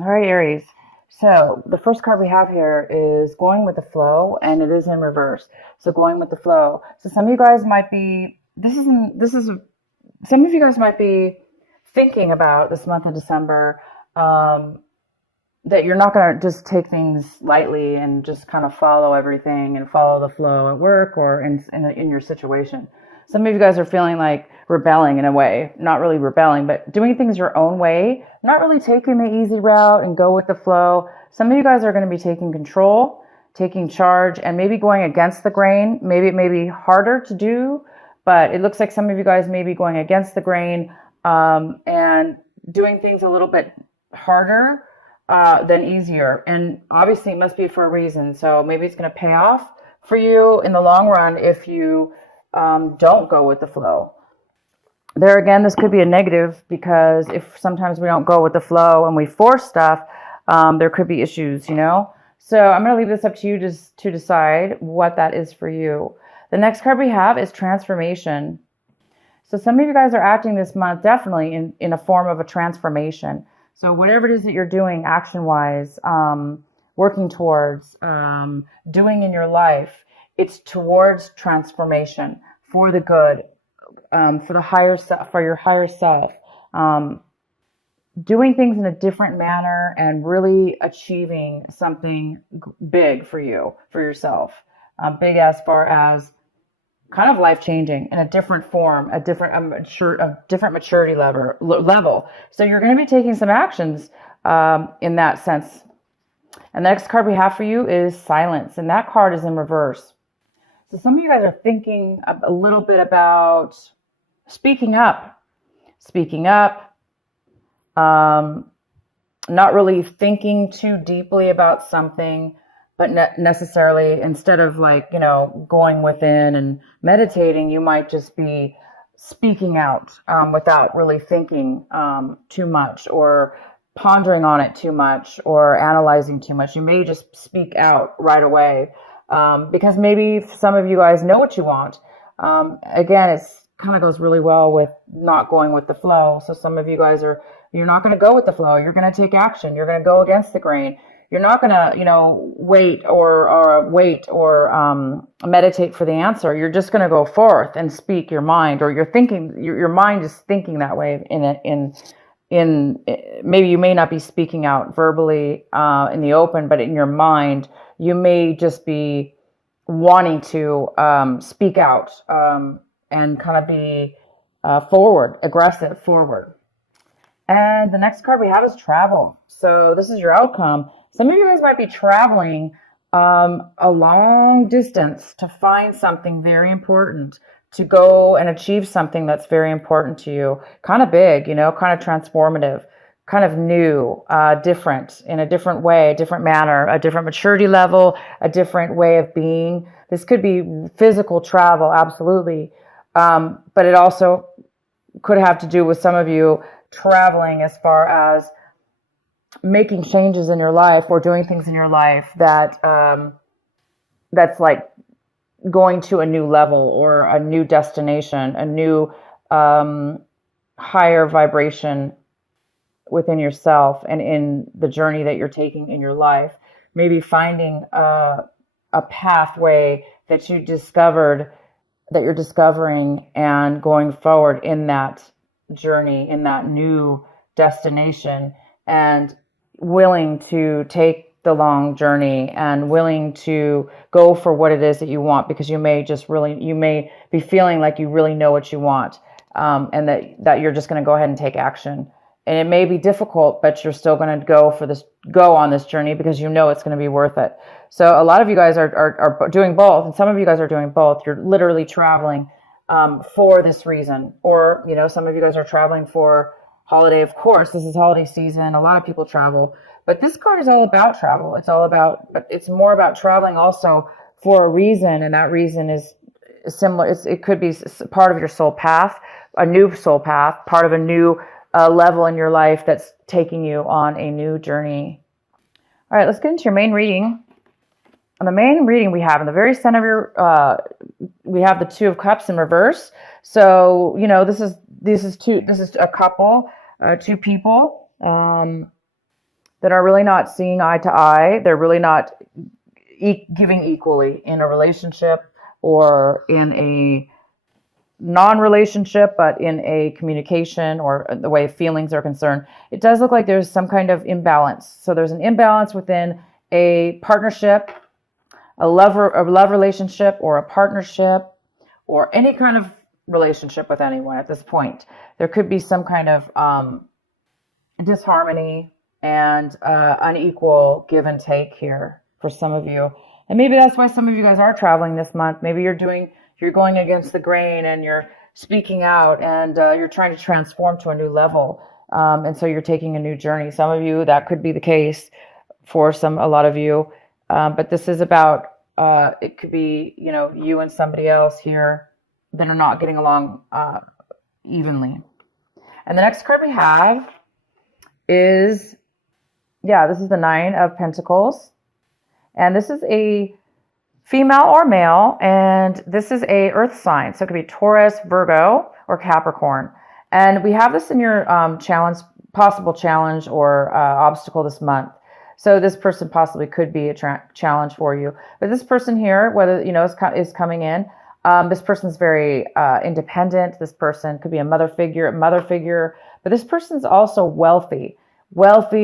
All right, Aries. So the first card we have here is going with the flow, and it is in reverse. So going with the flow. So some of you guys might be. Some of you guys might be thinking about this month of December. Um, that you're not going to just take things lightly and just kind of follow everything and follow the flow at work or in your situation. Some of you guys are feeling like rebelling in a way, not really rebelling, but doing things your own way, not really taking the easy route and go with the flow. Some of you guys are going to be taking control, taking charge, and maybe going against the grain. Maybe it may be harder to do, but it looks like some of you guys may be going against the grain and doing things a little bit harder than easier. And obviously, it must be for a reason. So maybe it's going to pay off for you in the long run if you don't go with the flow. There again, this could be a negative because if sometimes we don't go with the flow and we force stuff, there could be issues, you know? So I'm going to leave this up to you to decide what that is for you. The next card we have is transformation. So some of you guys are acting this month definitely in a form of a transformation. So whatever it is that you're doing action-wise, working towards, doing in your life, it's towards transformation for the good, for the higher self, for your higher self, doing things in a different manner and really achieving something big for you, for yourself. Big as far as kind of life changing in a different form, a different maturity level. So you're going to be taking some actions in that sense. And the next card we have for you is silence, and that card is in reverse. So some of you guys are thinking a little bit about speaking up, not really thinking too deeply about something, but necessarily instead of like, going within and meditating, you might just be speaking out without really thinking too much or pondering on it too much or analyzing too much. You may just speak out right away because maybe some of you guys know what you want. Again, it's kind of goes really well with not going with the flow. So some of you guys you're not going to go with the flow. You're going to take action. You're going to go against the grain. You're not going to, wait or meditate for the answer. You're just going to go forth and speak your mind, or you're thinking, your mind is thinking that way maybe you may not be speaking out verbally in the open, but in your mind, you may just be wanting to speak out and kind of be aggressive forward. And the next card we have is travel. So this is your outcome. Some of you guys might be traveling a long distance to find something very important, to go and achieve something that's very important to you. Kind of big, kind of transformative, kind of new, different, in a different way, a different manner, a different maturity level, a different way of being. This could be physical travel, absolutely. But it also could have to do with some of you traveling as far as making changes in your life or doing things in your life that's like going to a new level or a new destination, a new higher vibration within yourself and in the journey that you're taking in your life. Maybe finding a pathway that you're discovering and going forward in that journey, in that new destination, and willing to take the long journey and willing to go for what it is that you want, because you may be feeling like you really know what you want, and that you're just going to go ahead and take action. And it may be difficult, but you're still going to go on this journey because you know it's going to be worth it. So a lot of you guys are doing both, and some of you guys are doing both. You're literally traveling for this reason, or some of you guys are traveling for holiday. Of course, this is holiday season. A lot of people travel, but this card is all about travel. But it's more about traveling also for a reason, and that reason is similar. It could be part of your soul path, a new soul path, part of a new level in your life that's taking you on a new journey. All right, let's get into your main reading. On the main reading, we have in the very center of your, we have the Two of Cups in reverse. So this is a couple, two people, that are really not seeing eye to eye. They're really not giving equally in a relationship or in a non-relationship, but in a communication or the way feelings are concerned. It does look like there's some kind of imbalance. So there's an imbalance within a partnership, a love relationship, or a partnership, or any kind of relationship with anyone at this point. There could be some kind of disharmony and unequal give and take here for some of you. And maybe that's why some of you guys are traveling this month. Maybe you're going against the grain and you're speaking out and you're trying to transform to a new level. And so you're taking a new journey. Some of you, that could be the case for a lot of you. But this is about, it could be, you and somebody else here that are not getting along evenly. And the next card we have is, this is the Nine of Pentacles. And this is a female or male, and this is a earth sign. So it could be Taurus, Virgo, or Capricorn. And we have this in your possible challenge or obstacle this month. So this person possibly could be a challenge for you. But this person here, whether, is coming in, this person's very independent. This person could be a mother figure, but this person's also wealthy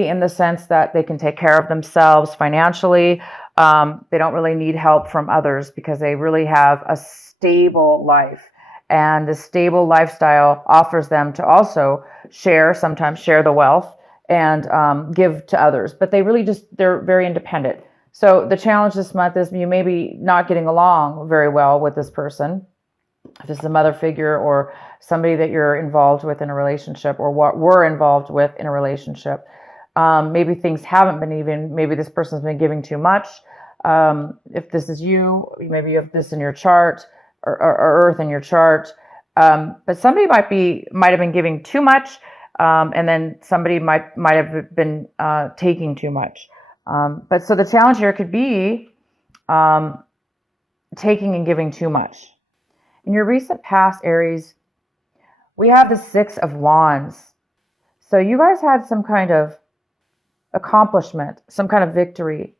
in the sense that they can take care of themselves financially. They don't really need help from others because they really have a stable life. And the stable lifestyle offers them to also sometimes share the wealth and give to others. But they're very independent. So the challenge this month is you may be not getting along very well with this person. If it's a mother figure or somebody that you're involved with in a relationship or what we're involved with in a relationship. Maybe things haven't been even, maybe this person's been giving too much. If this is you, maybe you have this in your chart or earth in your chart. But somebody might have been giving too much. And then somebody might have been taking too much. But so the challenge here could be taking and giving too much. In your recent past, Aries, we have the Six of Wands. So you guys had some kind of accomplishment, some kind of victory,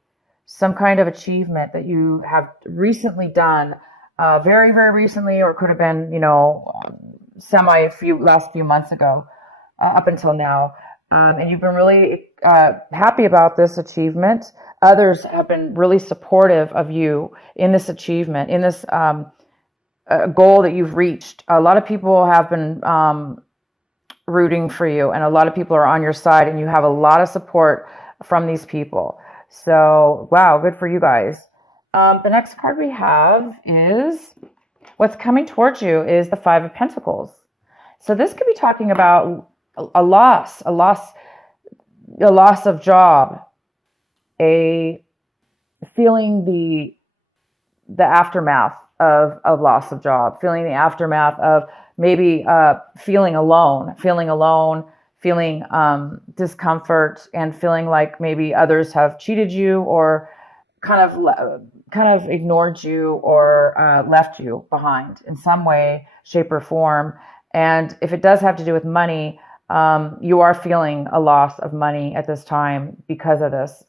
some kind of achievement that you have recently done, very, very recently, or could have been, last few months ago, up until now. And you've been really happy about this achievement. Others have been really supportive of you in this achievement, in this goal that you've reached. A lot of people have been rooting for you, and a lot of people are on your side, and you have a lot of support from these people. So, wow, good for you guys. The next card we have is what's coming towards you is the Five of Pentacles. So this could be talking about a loss of job, a feeling the aftermath of loss of job, feeling the aftermath of maybe feeling alone, feeling discomfort, and feeling like maybe others have cheated you or kind of ignored you or left you behind in some way, shape, or form. And if it does have to do with money, you are feeling a loss of money at this time because of this.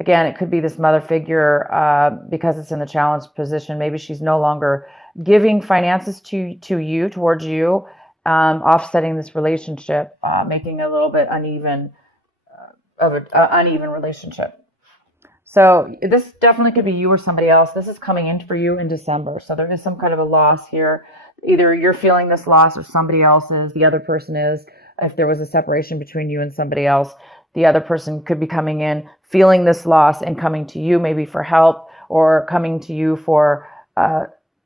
Again, it could be this mother figure because it's in the challenged position. Maybe she's no longer giving finances towards you, offsetting this relationship, making a little bit uneven relationship. So this definitely could be you or somebody else. This is coming in for you in December. So there is some kind of a loss here. Either you're feeling this loss or somebody else is, the other person is. If there was a separation between you and somebody else, the other person could be coming in, feeling this loss and coming to you maybe for help, or coming to you for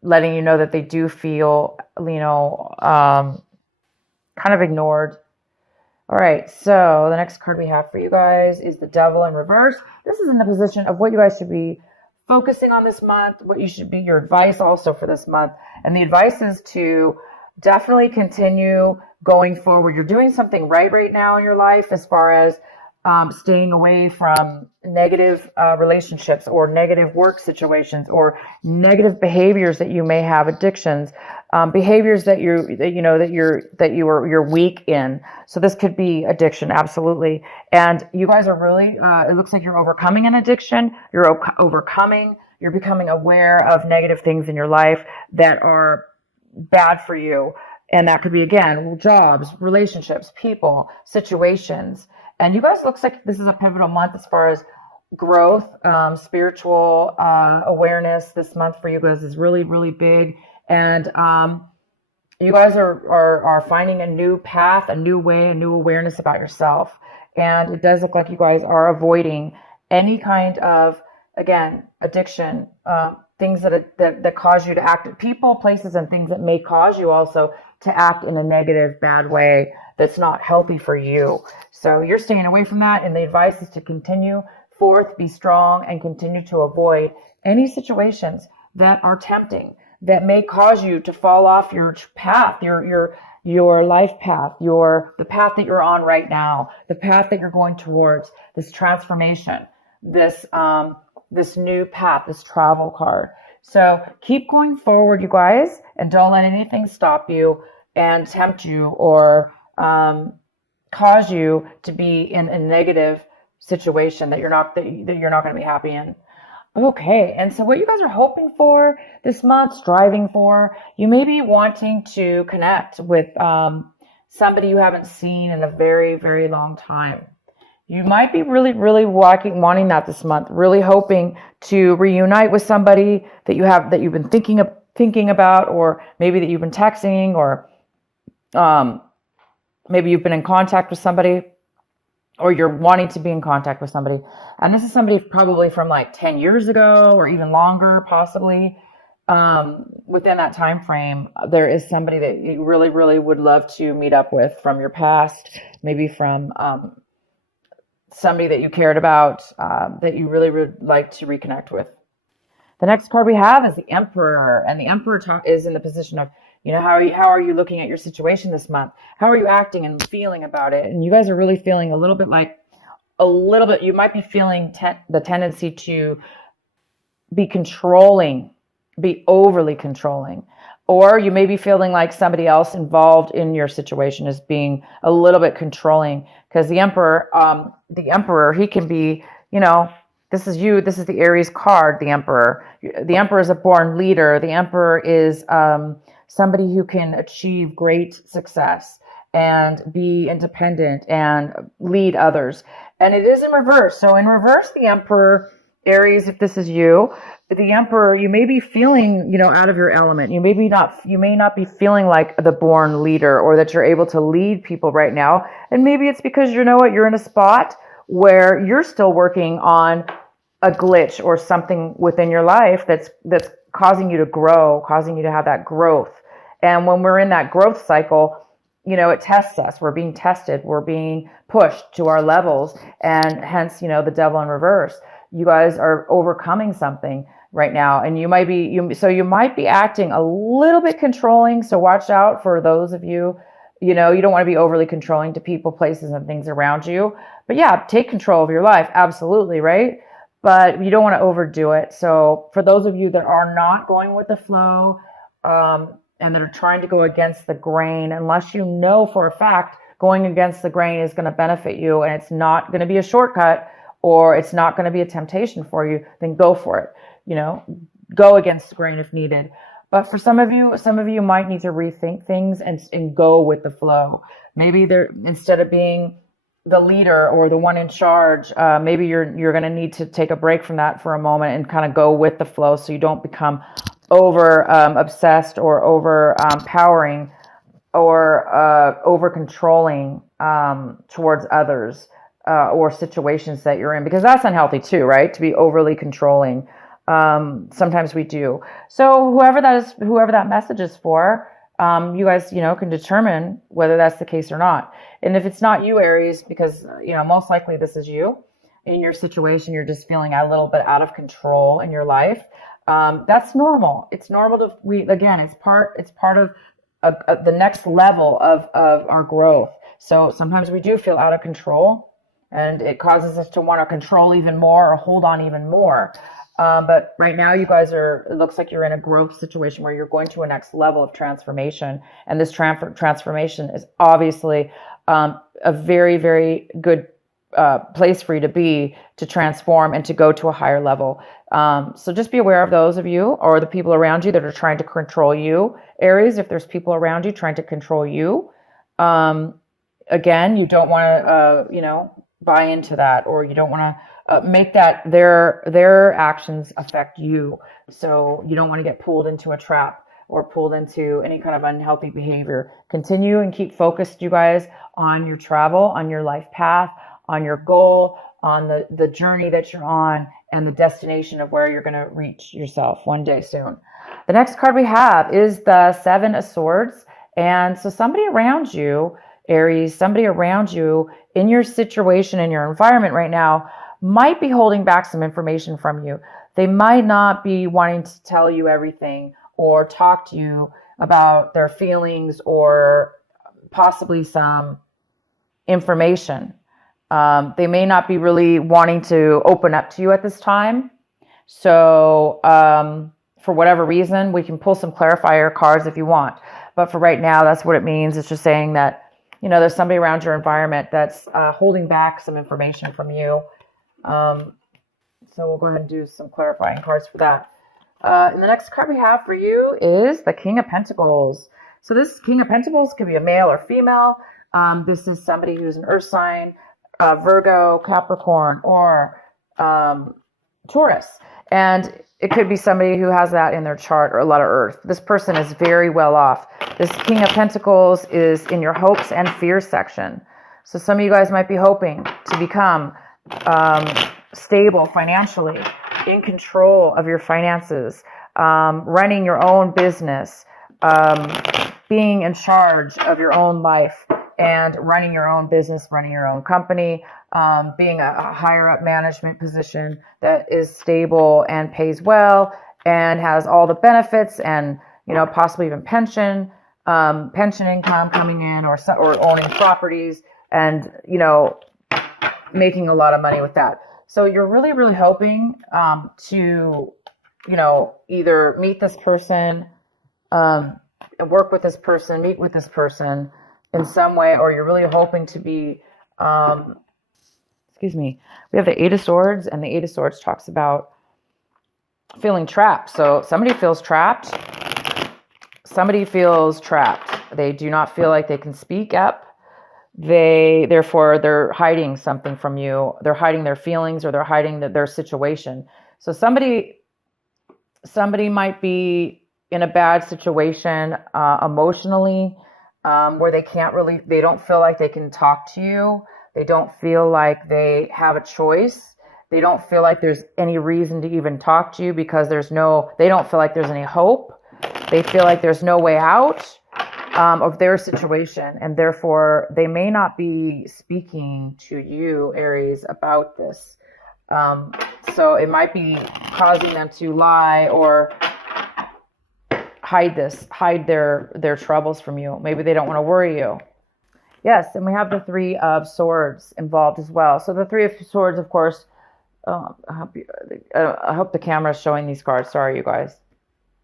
letting you know that they do feel, kind of ignored. All right, so the next card we have for you guys is the Devil in reverse. This is in the position of what you guys should be focusing on this month, what you should be, your advice also for this month. And the advice is to definitely continue going forward. You're doing something right now in your life as far as staying away from negative relationships or negative work situations or negative behaviors that you may have, addictions, behaviors that you're weak in. So this could be addiction, absolutely. And you guys are really, it looks like you're overcoming an addiction. You're becoming aware of negative things in your life that are bad for you. And that could be, again, jobs, relationships, people, situations. And you guys, looks like this is a pivotal month as far as growth, spiritual awareness. This month for you guys is really, really big. And you guys are finding a new path, a new way, a new awareness about yourself. And it does look like you guys are avoiding any kind of, again, addiction, things that cause you to act, people, places, and things that may cause you also to act in a negative, bad way that's not healthy for you. So you're staying away from that, and the advice is to continue forth, be strong, and continue to avoid any situations that are tempting, that may cause you to fall off your path, your life path, the path that you're on right now, the path that you're going towards, this transformation, this new path, this travel card. So keep going forward, you guys, and don't let anything stop you and tempt you or cause you to be in a negative situation that you're not going to be happy in. Okay, and so what you guys are hoping for this month, striving for, you may be wanting to connect with somebody you haven't seen in a very, very long time. You might be really, really wanting that this month, really hoping to reunite with somebody that you've been thinking about, or maybe that you've been texting, or maybe you've been in contact with somebody, or you're wanting to be in contact with somebody. And this is somebody probably from like 10 years ago or even longer, possibly. Within that time frame, there is somebody that you really, really would love to meet up with from your past, maybe from somebody that you cared about, that you really would like to reconnect with. The next card we have is the Emperor, and the Emperor is in the position of, how are you looking at your situation this month? How are you acting and feeling about it? And you guys are really feeling you might be feeling the tendency to be controlling, be overly controlling. Or you may be feeling like somebody else involved in your situation is being a little bit controlling, because the Emperor, he can be, this is you, this is the Aries card, the Emperor. The Emperor is a born leader. The Emperor is somebody who can achieve great success and be independent and lead others. And it is in reverse. So in reverse, the Emperor, Aries, if this is you, the Emperor, you may be feeling, out of your element. You may not be feeling like the born leader, or that you're able to lead people right now. And maybe it's because you're in a spot where you're still working on a glitch or something within your life that's causing you to grow, causing you to have that growth. And when we're in that growth cycle, it tests us. We're being tested. We're being pushed to our levels, and hence, the devil in reverse. You guys are overcoming something right now, and you might be acting a little bit controlling. So watch out for those of you. You don't want to be overly controlling to people, places, and things around you. But yeah, take control of your life, absolutely, right? But you don't want to overdo it. So for those of you that are not going with the flow, and that are trying to go against the grain, unless you know for a fact going against the grain is going to benefit you, and it's not going to be a shortcut, or it's not going to be a temptation for you, then go for it. Go against the grain if needed. But for some of you might need to rethink things and go with the flow. Maybe instead of being the leader or the one in charge, maybe you're going to need to take a break from that for a moment and kind of go with the flow, so you don't become over obsessed or over powering or over controlling towards others or situations that you're in, because that's unhealthy too, right? To be overly controlling. Sometimes we do. So whoever that message is for, you guys, can determine whether that's the case or not. And if it's not you, Aries, because, most likely this is you in your situation, you're just feeling a little bit out of control in your life. That's normal. It's normal it's part of the next level of our growth. So sometimes we do feel out of control, and it causes us to want to control even more or hold on even more. But right now, you guys it looks like you're in a growth situation where you're going to a next level of transformation. And this transformation is obviously a very, very good place for you to be, to transform and to go to a higher level. So just be aware of those of you or the people around you that are trying to control you. Aries, if there's people around you trying to control you, again, you don't want to, buy into that, or you don't want to make that their actions affect you. So you don't want to get pulled into a trap or pulled into any kind of unhealthy behavior. Continue and keep focused, you guys, on your travel, on your life path, on your goal, on the journey that you're on, and the destination of where you're going to reach yourself one day soon. The next card we have is the Seven of Swords. And so somebody around you, Aries, somebody around you in your situation, in your environment right now, might be holding back some information from you. They might not be wanting to tell you everything or talk to you about their feelings or possibly some information. They may not be really wanting to open up to you at this time. So for whatever reason, we can pull some clarifier cards if you want. But for right now, that's what it means. It's just saying that, there's somebody around your environment that's holding back some information from you. So we'll go ahead and do some clarifying cards for that. And the next card we have for you is the King of Pentacles. So this King of Pentacles could be a male or female. This is somebody who's an earth sign, Virgo, Capricorn, or Taurus. And it could be somebody who has that in their chart, or a lot of earth. This person is very well off. This King of Pentacles is in your hopes and fears section. So some of you guys might be hoping to become stable financially, in control of your finances, running your own business, being in charge of your own life, and running your own business, running your own company, being a higher up management position that is stable and pays well and has all the benefits and, possibly even pension income coming in, or owning properties and, making a lot of money with that. So you're really, really hoping to, either meet this person, work with this person, meet with this person in some way, or you're really hoping to be, we have the Eight of Swords, and the Eight of Swords talks about feeling trapped. So somebody feels trapped. Somebody feels trapped. They do not feel like they can speak up. Therefore, they're hiding something from you. They're hiding their feelings, or they're hiding their situation. So somebody might be in a bad situation emotionally, where they don't feel like they can talk to you. They don't feel like they have a choice. They don't feel like there's any reason to even talk to you because they don't feel like there's any hope. They feel like there's no way out of their situation, and therefore they may not be speaking to you, Aries, about this. So it might be causing them to lie or hide their troubles from you. Maybe they don't want to worry you. Yes, and we have the Three of Swords involved as well. So the Three of Swords, of course, I hope the camera is showing these cards. Sorry, you guys.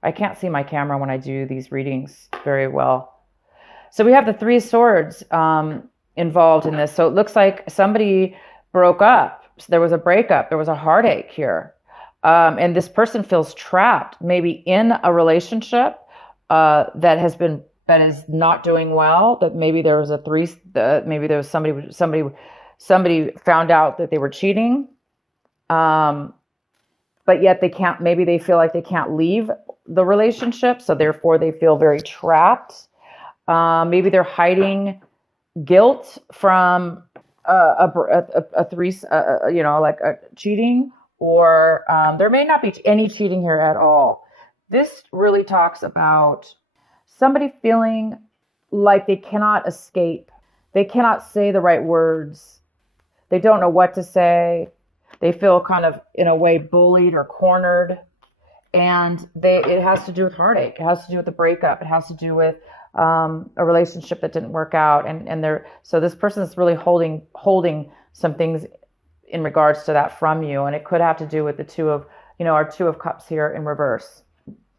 I can't see my camera when I do these readings very well. So we have the Three of Swords involved in this. So it looks like somebody broke up. So there was a breakup. There was a heartache here. And this person feels trapped, maybe in a relationship that is not doing well. That maybe there was maybe there was somebody found out that they were cheating, but yet maybe they feel like they can't leave the relationship, so therefore they feel very trapped. Maybe they're hiding guilt from cheating, or there may not be any cheating here at all. This really talks about somebody feeling like they cannot escape. They cannot say the right words. They don't know what to say. They feel kind of, in a way, bullied or cornered. And it has to do with heartache. It has to do with the breakup. It has to do with a relationship that didn't work out. So this person is really holding some things in regards to that from you. And it could have to do with the two of, our two of cups here in reverse.